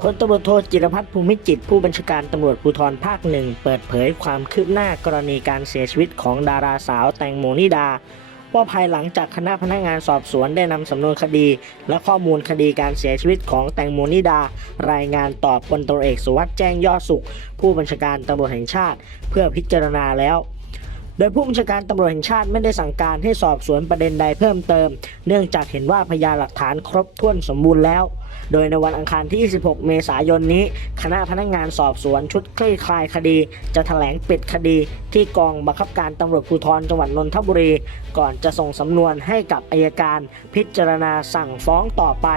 ำรวจโทจิรพัฒน์ภูมิจิต ผู้บัญชาการตำรวจภูธรภาคหนึ่งเปิดเผยความคืบหน้ากรณีการเสียชีวิตของดาราสาวแตงโมนิดา ว่าภายหลังจากคณะพนักงานสอบสวนได้นำสำนวนคดี และข้อมูลคดีการเสียชีวิตของแตงโมนิดา รายงานต่อพลตำรวจเอกสุวัสด์แจ้งยอดสุข ผู้บัญชาการตำรวจแห่งชาติ เพื่อพิจารณาแล้ว โดยผู้บัญชาการตำรวจแห่งชาติไม่ได้สั่งการให้สอบสวนประเด็นใดเพิ่มเติม เนื่องจากเห็นว่าพยานหลักฐานครบถ้วนสมบูรณ์แล้ว โดยในวันอังคารที่ 26 เมษายนนี้ คณะพนักงานสอบสวนชุดคลี่คลายคดี จะแถลงปิดคดีที่กองบังคับการตำรวจภูธรจังหวัดนนทบุรี ก่อนจะส่งสำนวนให้กับอายการ พิจารณาสั่งฟ้องต่อไป